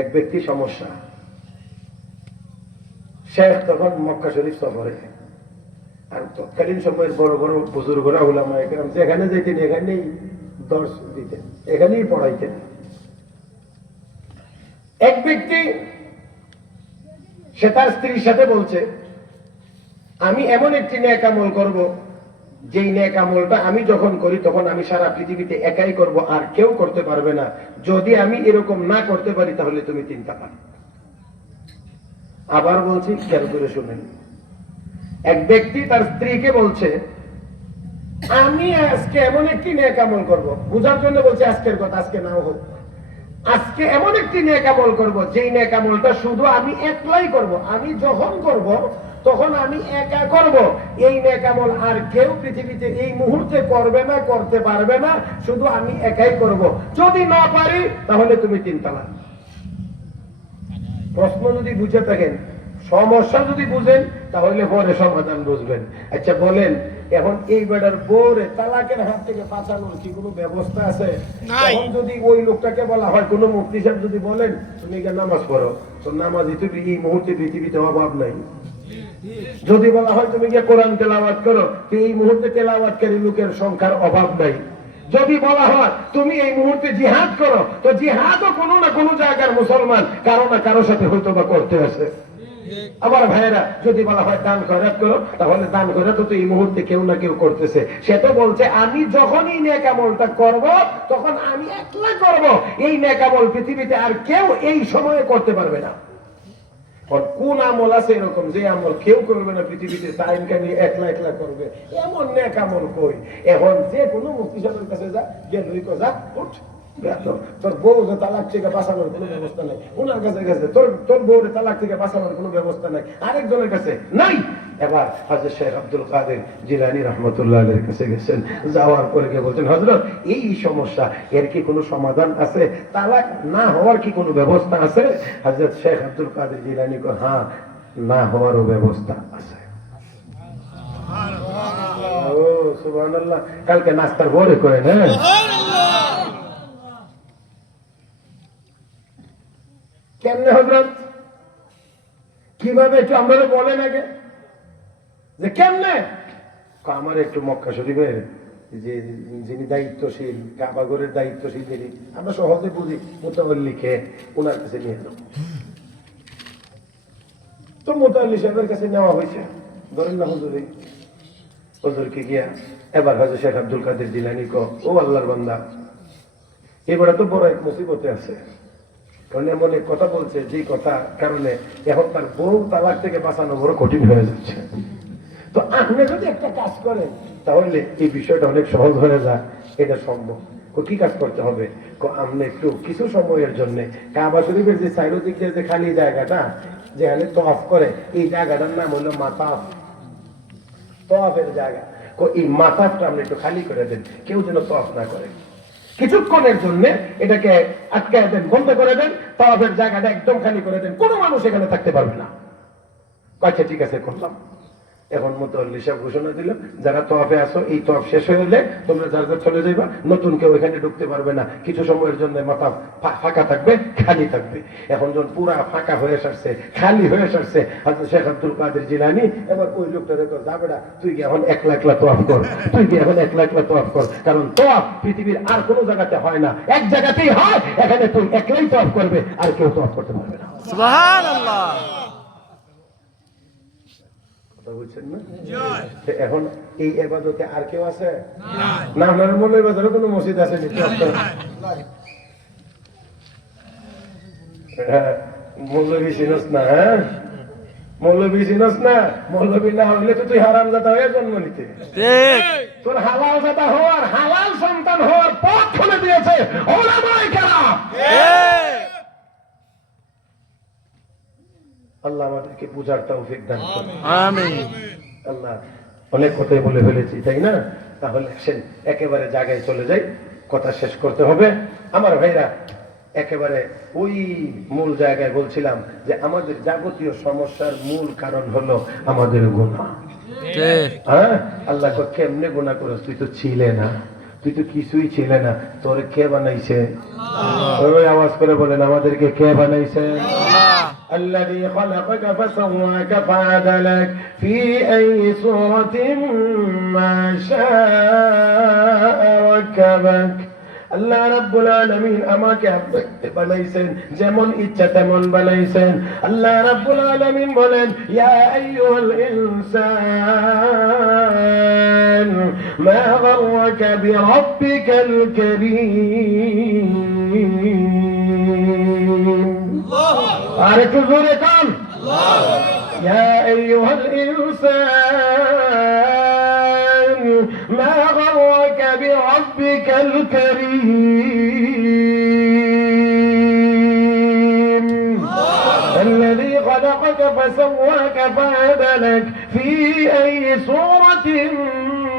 এক ব্যক্তি সমস্যা, শেখ তখন মক্কা শরীফ সফরে, আর তৎকালীন সময়ের বড় বড় বুজুর্গরা উলামা একরাম যেখানে যেতেন এখানেই দর্শ দিতেন, এখানেই পড়াইতেন। এক ব্যক্তি সে তার স্ত্রীর সাথে বলছে, আমি এমন একটি নেক আমল করব, যেই নেক আমলটা আমি যখন করি তখন আমি সারা পৃথিবীতে একাই করব, আর কেউ করতে পারবে না। যদি আমি এরকম না করতে পারি তাহলে তুমি 3 তালাক। আবার বলছি, খেয়াল করে শুনেন। এক ব্যক্তি তার স্ত্রীকে বলছে, আমি আজকে এমন একটি নেক আমল করব, বুঝার জন্য বলছে আজকের কথা, আজকে নাও হোক, আজকে এমন একটি নেক আমল করব, যেই নেক আমলটা শুধু আমি একলাই করব, আমি যখন করব তখন আমি একা করব। এই নেক আমল আর কেউ পৃথিবীতে এই মুহূর্তে করবে না, করতে পারবে না, শুধু আমি একাই করব। যদি না পারি তাহলে তুমি 3 তালাক। প্রশ্ন যদি বুঝে থাকেন, সমস্যা যদি বুঝেন, তাহলে পরে সমাধান বুঝবেন। আচ্ছা বলেন, এখন এই বেটার বউরে তালাকের হাত থেকে বাঁচানোর কি কোনো ব্যবস্থা আছে? এখন যদি ওই লোকটাকে বলা হয়, কোন মুফতি সাহেব যদি বলেন তুমি কি নামাজ পড়ো, তো নামাজ তুমি এই মুহূর্তে পৃথিবীতে অভাব নাই। যদি বলা হয় তুমি কি কোরআন তেলাওয়াত করো, তো এই মুহূর্তে তেলাওয়াতকারী লোকের সংখ্যার অভাব নাই। যদি বলা হয় তুমি এই মুহূর্তে জিহাদ করো, তো জিহাদও কোনো না কোনো জায়গার মুসলমান কারো না কারো সাথে হয়তো বা করতে আসে। আবার ভাইয়েরা, যদি বলা হয় দান খয়রাত করো, তাহলে দান খয়রাত তো এই মুহূর্তে কেউ না কেউ করতেছে। সে তো বলছে আমি যখনই নেক আমলটা করব তখন আমি একলা করব, এই নেক আমল পৃথিবীতে আর কেউ এই সময়ে করতে পারবে না। কোন আমল আছে এরকম যে আমল কেউ করবে না পৃথিবীতে, তাই নিয়ে একলা একলা করবে? এমন নেক আমল কই? এখন যে কোনো মুফতি সাহেবের কাছে যা, যে লই কো যা, উঠ, তোর বউ যে তালাক থেকে বাঁচানোর কোনো ব্যবস্থা নাই, ওনার কাছে গেছে, তোর বউরে তালাক থেকে বাঁচানোর কোনো ব্যবস্থা নাই, আরেকজনের কাছে নাই। এবার হযরত শেখ আব্দুল কাদের জিলানী রাহমাতুল্লাহ আলাইহির কাছে গেছেন, যাওয়ার পরে গিয়ে বলছেন, হযরত এই সমস্যা, এর কি কোনো সমাধান আছে? তালাক না হওয়ার কি কোনো ব্যবস্থা আছে? হযরত শেখ আব্দুল কাদের জিলানী কো, হ্যাঁ, না হওয়ারও ব্যবস্থা আছে। ও সুবহানাল্লাহ, কালকে নাস্তার পরে করেন। হ্যাঁ, কেমনে হযরত, কিভাবে একটু আমরা বলেন আগে যে কেমনে? আমার একটু মক্কা শরীফের যে যিনি দায়িত্বশীল, কাবাগরের দায়িত্বশীল যিনি, আমরা সহজে বুঝি, মুতাওয়াল্লিকে ওনার কাছে নিয়ে যাবো। তো মুতাওয়াল্লি সাহেবের কাছে নেওয়া হয়েছে, ধরেন না হুজুরে, হুজুরকে গিয়া এবার হযরত শেখ আব্দুল কাদের জিলানী কো, ও আল্লাহর বান্দা, এবারে তো বড় এক মুসিবতে আছে। এমন এক কথা বলছে, যে কথা কারণে এখন তার বউ তালাক থেকে বাঁচানো বড় কঠিন হয়ে যাচ্ছে। তো আপনি যদি একটা কাজ করেন তাহলে এই বিষয়টা অনেক সহজ হয়ে যায়। এটা সম্ভব। কি কাজ করতে হবে? আপনি একটু কিছু সময়ের জন্য কাবা শরীফের যে চারিদিকে যে খালি জায়গাটা যেখানে তওয়াফ করে, এই জায়গাটার নাম হলো মাতাফ, তওয়াফের জায়গা। এই মাতাফটা আপনি একটু খালি করে দেন, কেউ যেন তওয়াফ না করে। কিছুক্ষণের জন্য এটাকে আটকায় দেন, বন্ধ করে দেন, তওয়াফের জায়গাটা একদম খালি করে দেন, কোনো মানুষ এখানে থাকতে পারবে না। আচ্ছা ঠিক আছে, করলাম। এখন মুতাওয়াল্লি সাহেব ঘোষণা দিল, যারা তওয়াফে আসো, এই তওয়াফ শেষ হয়ে গেলে তোমরা যার যার চলে যাইবা, নতুন কেউ এখানে ঢুকতে পারবে না, কিছু সময়ের জন্য মাথা ফাঁকা থাকবে, খালি থাকবে। এখন যখন পুরা ফাঁকা হয়ে আসছে, খালি হয়ে আসছে, হযরত শেখ আব্দুল কাদের জিলানী এবার ওই লোকটারে কো, যা বেটা, তুই কি এখন একলা একলা তওয়াফ কর, তুই কি এখন একলা একলা তওয়াফ কর, কারণ তওয়াফ পৃথিবীর আর কোনো জায়গাতে হয় না, এক জায়গাতেই হয়, এখানে তুই একলাই তওয়াফ করবে, আর কেউ তওয়াফ করতে পারবে না। সুবহানাল্লাহ। বুঝছেন না? এখন এই ইবাদতে আর কেউ আছে না? আপনার মৌলভী বাজারে কোনো মসজিদ আছে? মৌলভী চিনস না? হ্যাঁ, মৌলভী চিনস না? মৌলভী না হইলে তো তুই হারামজাদা হয়ে জন্ম নিতে। তোর হালাল জাদা হওয়ার, হালাল সন্তান হওয়ার পথ খুলে দিয়েছে উলামায়ে কেরাম। আল্লাহ আমাদেরকে বুঝার তৌফিক দান করুন, আমিন। আল্লাহ, অনেক কথাই বলে ফেলেছি, তাই না? তাহলে আসেন একেবারে জায়গায় চলে যাই, কথা শেষ করতে হবে। আমার ভাইরা, একেবারে ওই মূল জায়গায় বলছিলাম যে আমাদের যাবতীয় সমস্যার মূল কারণ হলো আমাদের গুনাহ। হ্যাঁ, আল্লাহ কেমনে গুনাহ করেছ? তুই তো ছিলে না, তুই তো কিছুই ছিলে না, তোরে কে বানাইছে? আল্লাহ। আওয়াজ করে বলেন, আমাদেরকে কে বানাইছে? আল্লাহ। الذي خلقك فسواك فعدلك في أي صورة ما شاء ركبك আল্লাহ রাব্বুল আলামিন আমাকে আপনাকে বানাইছেন যেমন ইচ্ছা তেমন বানাইছেন আল্লাহ রাব্বুল আলামিন বলেন ইয়া আইয়ুহাল ইনসান মা গাররাকা বিরাব্বিকাল কারীম আল্লাহ আরেকটু জোরে কান আল্লাহ ইয়া আইয়ুহাল ইনসান মা গাররাকা বিরাব্বিকাল কারীম الذي خلقك فسواك فعدلك في أي صورة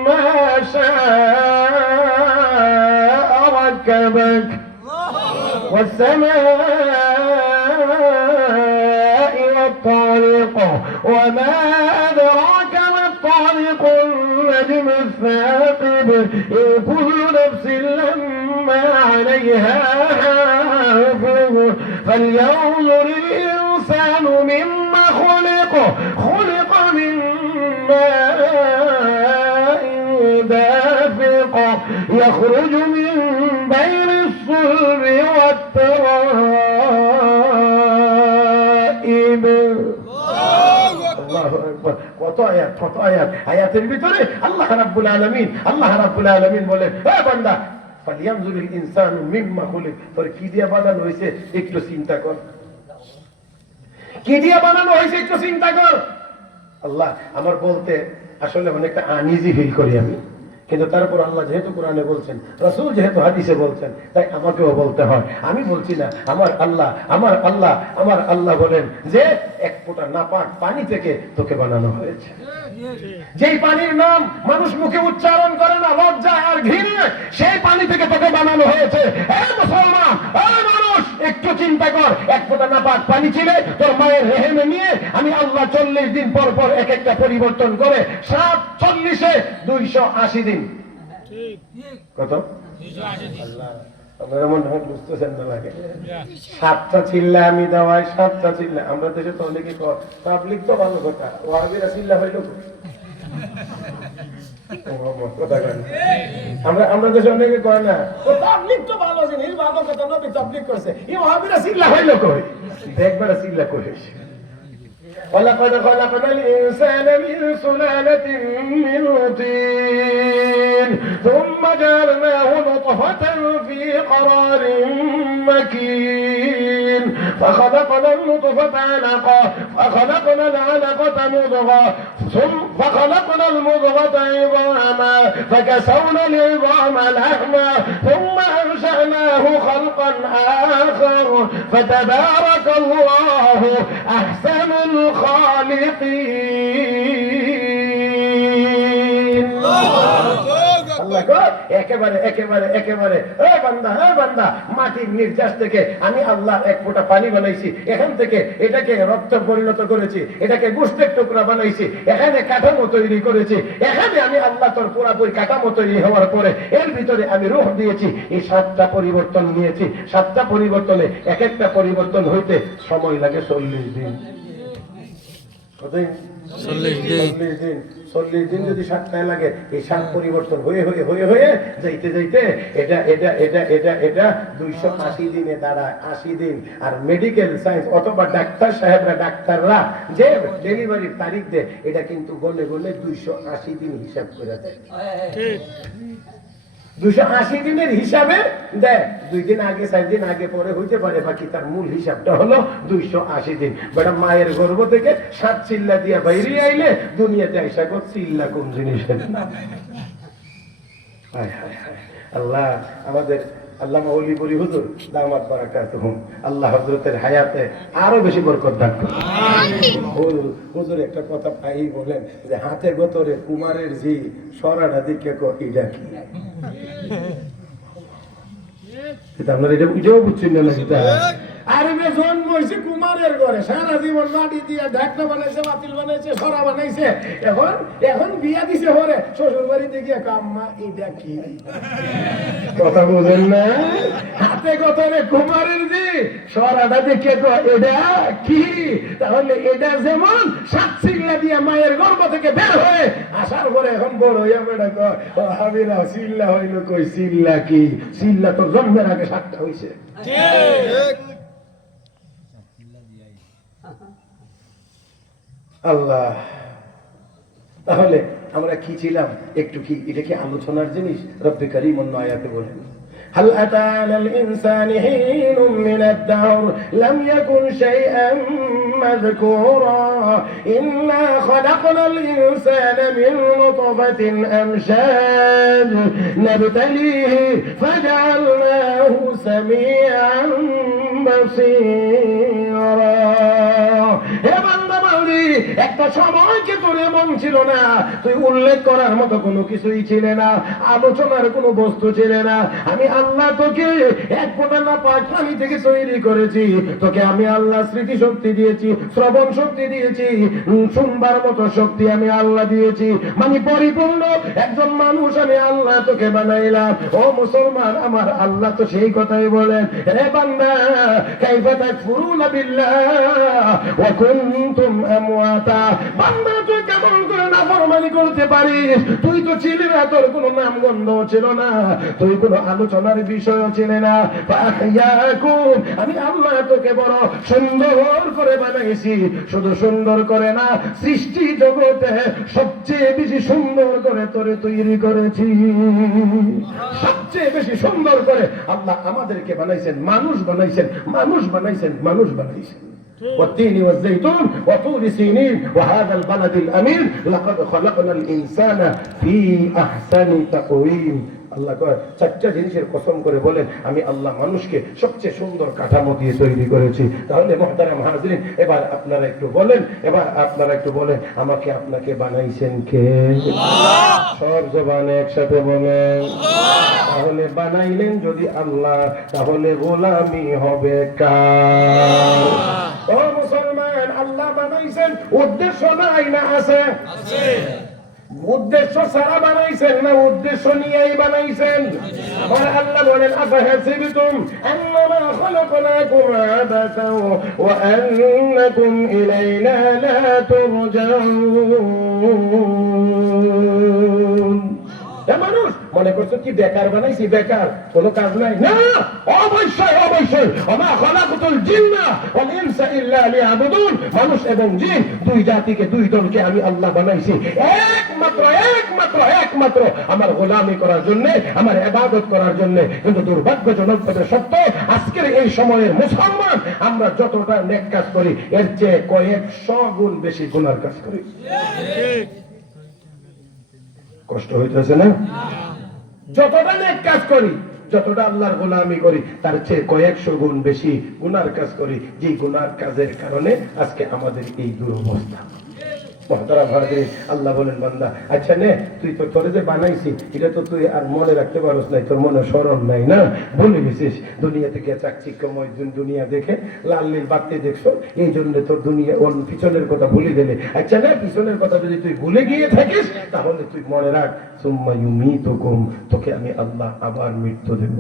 ما شاء ركبك والسماء والطارق وما أدراك ما الطارق النجم الثاقب إن كل نفس لما عليها حافظ فلينظر الإنسان مما خلق خلق من ماء دافق يخرج من بين الصلب والترائب الله أكبر কত আয়াত আয়াতের ভিতরে আল্লাহ রাব্বুল আলামিন বলেন হে বান্দা ফালিয়ানজুরিল ইনসানু মিম্মা খুলিক তোর কি দিয়ে বানানো হয়েছে একটু চিন্তা কর কি দিয়ে বানানো হয়েছে একটু চিন্তা কর আল্লাহ আমার বলতে আসলে অনেকটা আনইজি ফিল করি আমি কিন্তু তারপর আল্লাহ যেহেতু কোরআনে বলছেন রাসূল যেহেতু হাদিসে বলছেন তাই আমাকেও বলতে হয় আমি বলছি না আমার আল্লাহ বলেন যে এক ফোঁটা নাপাক পানি থেকে তোকে বানানো হয়েছে যেই পানির নাম মানুষ মুখে উচ্চারণ করে না লজ্জা আর ঘৃণা সেই পানি থেকে তোকে বানানো হয়েছে হে মুসলমান হে মানুষ একটু চিন্তা কর এক ফোঁটা নাপাক পানি ছিল তোর মায়ের রেহেমে নিয়ে আমি আল্লাহ 40 দিন পর পর এক একটা পরিবর্তন করে 40 এ 280 দিন কত 280 আল্লাহ আপনারা মনে হয় বুঝতেছেন না লাগে 7টা চিল্লা আমি দেওয়াই 7টা চিল্লা আমরা দেশে তো অনেকে পাবলিক তো ভালো কথা ওয়াহাবিরা চিল্লা হইলো আমরা দেশে অনেকে কয় না ও তাবলিগ তো ভালো জিনিস ভালো কথা নবী তাবলিগ করছে এই ওয়াহাবিরা চিল্লা হইলো কই দেখবার চিল্লা কইছে ولقد خلقنا الإنسان من سلالة من طين ثم جعلناه نطفة في قرار مكين فخلقنا النطفة علقة فخلقنا العلقة مضغة فخلقنا المضغة عظاما فكسونا العظام لحما ثم أنشأناه خلقا آخر فتبارك الله أحسن الخالقين একেবারে বান্দা মাটির নির্যাস থেকে আমি আল্লাহ এক ফোঁটা পানি বানাইছি এখান থেকে এটাকে রক্ত পরিণত করেছি এটাকে গোশতের টুকরা বানাইছি এখানে কাঠামো তৈরি করেছি এখানে আমি আল্লাহ তোর পুরাপুরি কাঠামো তৈরি হওয়ার পরে এর ভিতরে আমি রূহ দিয়েছি এই 7টা পরিবর্তন নিয়েছি 7টা পরিবর্তনে এক একটা পরিবর্তন হইতে সময় লাগে 40 দিন 40 দিন যদি 7টায় লাগে এই 7 পরিবর্তন হয়ে যাইতে এটা 280 দিনে দাঁড়ায় 80 দিন আর মেডিকেল সায়েন্স অথবা ডাক্তাররা যে ডেলিভারির তারিখ দেয় এটা কিন্তু গনে 280 দিন হিসাব করে দেয় ঠিক 280 দিনের হিসাবে দেয় 2 দিন আগে 4 দিন আগে পরে হইতে পারে বাকি তার মূল হিসাবটা হলো 280 দিন বেটা মায়ের গর্ভ থেকে 7 চিল্লা দিয়া বাইরে আইলে দুনিয়াতে আইসা কত চিল্লা কোন জিনিসের হায় হায় হায় আল্লাহ আমাদের আল্লামা ওলিপুরি হুজুর দামাত বারাকাতুহুম আল্লাহ হযরতের হায়াতে আরো বেশি বরকত দান করুন আমিন হুজুর একটা কথা পাই বলেন যে হাতে গতরে কুমারের জি সরাটা দিকে কইটা কি এটা আপনারা এটা বুঝছেন না নাকি তা আরে জন্ম হয়েছে কুমারের ঘরে, সারা জীবন মাটি দিয়ে ঢাকনা বানাইছে, বাতিল বানাইছে, সরা বানাইছে। এখন এখন বিয়া দিছে পরে শ্বশুর বাড়িতে গিয়ে কাম্মা এটা কি? কথা বুঝেন না? হাতে কথা রে কুমারের জি সরাটা দেখে এটা কি? তাহলে এটা যেমন সাত সিল্লা দিয়ে মায়ের গর্ভ থেকে বের হয়ে আসার পরে এখন বড় হইয়া বেড়া কয় হাবিরা সিল্লা হইল কই? সিল্লা কি? সিল্লা তো জন্মের আগে সাতটা হইছে। আল্লাহ, তাহলে আমরা কি ছিলাম? একটু কি এটা কি আলোচনার জিনিস? রব্বে কারীম অন্য আয়াতে বলেন, هل أتى على الإنسان حين من الدهر لم يكن شيئا مذكورا إنا خلقنا الإنسان من نطفة أمشاج نبتليه فجعلناه سميعا بصيرا। একটা সময় কি তোর এমন ছিল না, তুই উল্লেখ করার মতো কোনো কিছুই ছিলে না, আলোচনার কোনো বস্তু ছিলে না। আমি আল্লাহ তোকে এক ফোঁটা না পানি থেকে তৈরি করেছি, তোকে আমি আল্লাহ স্মৃতি শক্তি দিয়েছি, শ্রবণ শক্তি দিয়েছি, শুনবার মতো শক্তি আমি আল্লাহ দিয়েছি, মানে পরিপূর্ণ একজন মানুষ আমি আল্লাহ তোকে বানাইলাম। ও মুসলমান, আমার আল্লাহ তো সেই কথাই বলেন, হে বান্দা কাইফা তাকফুরুনা বিল্লাহ ওয়া কুনতুম আমওয়াতা। বান্দা তুই কেমন করে নাফরমানি করতে পারিস? তুই তো ছিলি না, তোর কোনো নামগন্ধ ছিল না, তুই কোনো আলোচনার বিষয় ছিল না। ফাহিয়াকুম, আমি আল্লাহ তোকে বড় সুন্দর করে বানাইছি। শুধু সুন্দর করে না, সৃষ্টি জগতে সবচেয়ে বেশি সুন্দর করে তোরে তৈরি করেছি। সবচেয়ে বেশি সুন্দর করে আল্লাহ আমাদেরকে বানাইছেন, মানুষ বানাইছেন, মানুষ বানাইছেন, মানুষ বানাইছেন। والتين والزيتون وطور سينين وهذا البلد الأمين لقد خلقنا الإنسان في أحسن تقويم। আল্লাহ কয় চারটা জিনিসের কসম করে বলেন, আমি আল্লাহ মানুষকে সবচেয়ে সুন্দর কাঠামো দিয়ে তৈরি করেছি। তাহলে মুহতারাম হাজরিন, এবার আপনারা একটু বলেন, এবার আপনারা একটু বলেন, আমাকে আপনাকে বানাইছেন কে? আল্লাহ। সব জবানে একসাথে বলেন। তাহলে বানাইলেন যদি আল্লাহ, তাহলে গোলামি হবে কার? ও মুসলমান, আল্লাহ বানাইছেন, উদ্দেশ্য নাই না আছে? আছে। উদ্দেশ্য ছাড়া বানাইছেন না উদ্দেশ্য নিয়েই বানাইছেন? আমার আল্লাহ বলেন, আফাহাসিবতুম আন্নামা খালাকনাকুম আবাসা ওয়া আন্নাকুম ইলাইনা লা তুরজাউন। মানুষ মনে করছো কি বেকার বানাইছি? বেকার, কোনো কাজ নাই না। অবশ্যই অবশ্যই, ওমা খালাকতুল জিন্না ওয়াল ইনসা ইল্লা লিয়াবুদুন। মানুষ এবং জিন দুই জাতিকে, দুই দলকে আমি আল্লাহ বানাইছি একমাত্র একমাত্র একমাত্র আমার গোলামি করার জন্য, আমার ইবাদত করার জন্য। কিন্তু দুর্ভাগ্যজনক ভাবে সত্য, আজকের এই সময়ের মুসলমান আমরা যতটা নেক কাজ করি এর চেয়ে কয়েকশো গুণ বেশি গুনার কাজ করি। কষ্ট হইতেছে না? যতটা নেক কাজ করি, যতটা আল্লাহর গোলামি করি, তার চেয়ে কয়েকশো গুণ বেশি গুনার কাজ করি, যে গুনার কাজের কারণে আজকে আমাদের এই দুরবস্থা। মুহতারাম হাজিরিন, আল্লাহ বলেন, বান্দা আচ্ছা নে, তুই তো তোরে যে বানাইছি এটা তো তুই আর মনে রাখতে পারস নাই, তোর মনে স্মরণ নাই না, ভুলে গেছিস। দুনিয়া থেকে চাকচিক্যময় দুনিয়া দেখে লাল নীল বাড়তে দেখছো, এই জন্য তোর দুনিয়া ওর পিছনের কথা ভুলে গেলে। আচ্ছা না, পিছনের কথা যদি তুই ভুলে গিয়ে থাকিস, তাহলে তুই মনে রাখ, সুম্মা ইউমীতুকুম, তোকে আমি আল্লাহ আবার মৃত্যু দেব।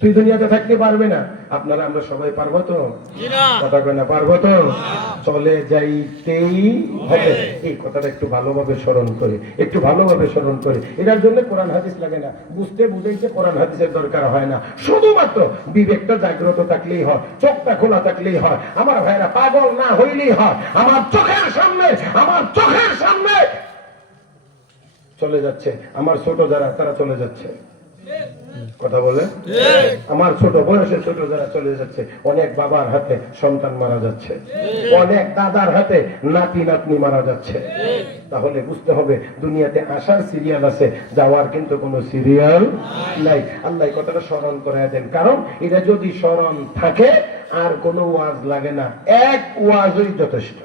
তুই দুনিয়াতে থাকতে পারবে না। আপনারা আমরা সবাই পারবো তো? কথা কয় না, পারবো তো? চলে যাইতেই হবে। এই কথাটা একটু ভালোভাবে স্মরণ করে, একটু ভালোভাবে স্মরণ করে। এটার জন্য কোরআন হাদিস লাগে না, বুঝতে বুঝাইতে কোরআন হাদিসের দরকার হয় না। শুধুমাত্র বিবেকটা জাগ্রত থাকলেই হয়, চোখটা খোলা থাকলেই হয়। আমার ভাইরা পাগল না হইলেই হয়। আমার চোখের সামনে, আমার চোখের সামনে চলে যাচ্ছে আমার ছোট যারা, তারা চলে যাচ্ছে। কথা বলে, আমার ছোট বয়সে ছোট যারা চলে যাচ্ছে, অনেক বাবার হাতে সন্তান মারা যাচ্ছে, অনেক দাদার হাতে নাতি নাতনি মারা যাচ্ছে। তাহলে বুঝতে হবে দুনিয়াতে আসার সিরিয়াল আছে, যাওয়ার কিন্তু কোনো সিরিয়াল নাই। আল্লাহ কথাটা স্মরণ করে দেন, কারণ এটা যদি স্মরণ থাকে আর কোনো ওয়াজ লাগে না, এক ওয়াজই যথেষ্ট।